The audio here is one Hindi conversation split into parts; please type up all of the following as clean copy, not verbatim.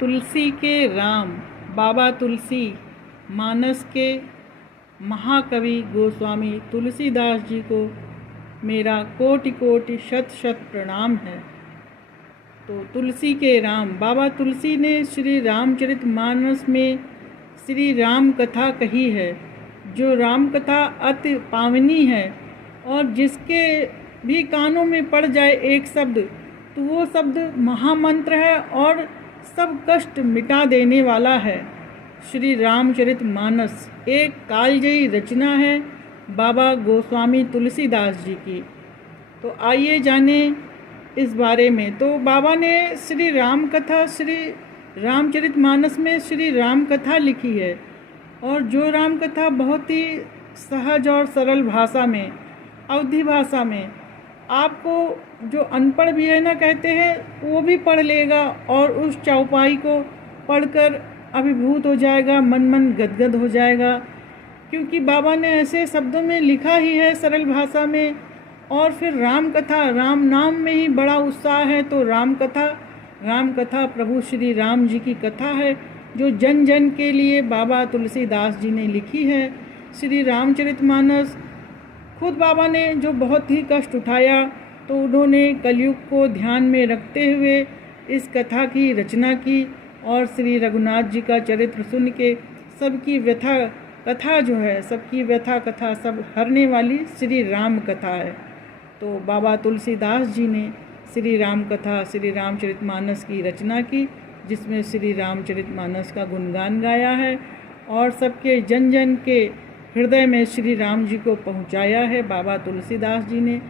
तुलसी के राम बाबा तुलसी मानस के महाकवि गोस्वामी तुलसीदास जी को मेरा कोटि कोटि शत शत प्रणाम है। तो तुलसी के राम बाबा तुलसी ने श्री रामचरितमानस में श्री राम कथा कही है, जो राम कथा अति पावनी है और जिसके भी कानों में पड़ जाए एक शब्द तो वो शब्द महामंत्र है और सब कष्ट मिटा देने वाला है। श्री रामचरितमानस एक कालजयी रचना है बाबा गोस्वामी तुलसीदास जी की। तो आइए जाने इस बारे में। तो बाबा ने श्री राम कथा श्री रामचरितमानस में श्री राम कथा लिखी है और जो राम कथा बहुत ही सहज और सरल भाषा में, अवधी भाषा में, आपको जो अनपढ़ भी है ना कहते हैं वो भी पढ़ लेगा और उस चौपाई को पढ़कर अभिभूत हो जाएगा, मन गदगद हो जाएगा, क्योंकि बाबा ने ऐसे शब्दों में लिखा ही है सरल भाषा में। और फिर राम कथा, राम नाम में ही बड़ा उत्साह है, तो राम कथा प्रभु श्री राम जी की कथा है जो जन जन के लिए बाबा तुलसीदास जी ने लिखी है। श्री रामचरितमानस खुद बाबा ने जो बहुत ही कष्ट उठाया तो उन्होंने कलयुग को ध्यान में रखते हुए इस कथा की रचना की और श्री रघुनाथ जी का चरित्र सुन के सबकी व्यथा कथा जो है, सबकी व्यथा कथा सब हरने वाली श्री राम कथा है। तो बाबा तुलसीदास जी ने श्री राम कथा श्री रामचरितमानस की रचना की, जिसमें श्री रामचरितमानस का गुणगान गाया है और सबके जन जन के हृदय में श्री राम जी को पहुंचाया है बाबा तुलसीदास जी ने।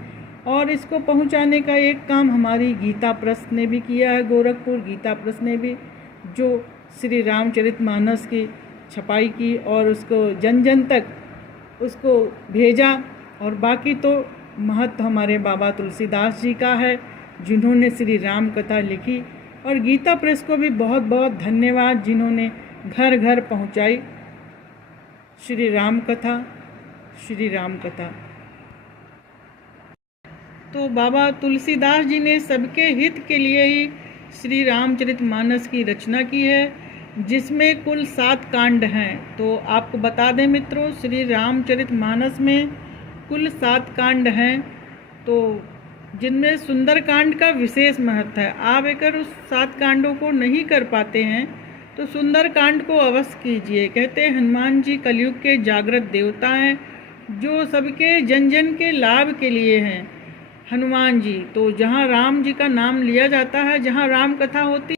और इसको पहुंचाने का एक काम हमारी गीता प्रेस ने भी किया है, गोरखपुर गीता प्रेस ने भी, जो श्री रामचरितमानस की छपाई की और उसको जन जन तक उसको भेजा। और बाकी तो महत्व हमारे बाबा तुलसीदास जी का है जिन्होंने श्री राम कथा लिखी, और गीता प्रेस को भी बहुत बहुत धन्यवाद जिन्होंने घर घर पहुंचाई श्री राम कथा। तो बाबा तुलसीदास जी ने सबके हित के लिए ही श्री रामचरितमानस की रचना की है, जिसमें कुल 7 कांड हैं। तो आपको बता दें मित्रों, श्री रामचरितमानस में कुल 7 कांड हैं, तो जिनमें सुंदर कांड का विशेष महत्व है। आप अगर उस 7 कांडों को नहीं कर पाते हैं तो सुंदर कांड को अवश्य कीजिए। कहते हैं हनुमान जी कलयुग के जागृत देवता हैं जो सबके जन जन के लाभ के लिए हैं। हनुमान जी तो जहाँ राम जी का नाम लिया जाता है, जहाँ राम कथा होती